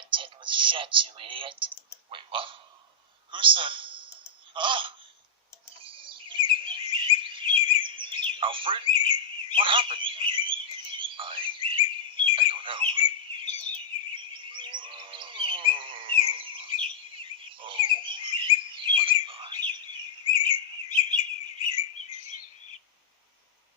that tin with sheds, you idiot. Wait, what? Who said... Ah! Alfred? What happened? I don't know.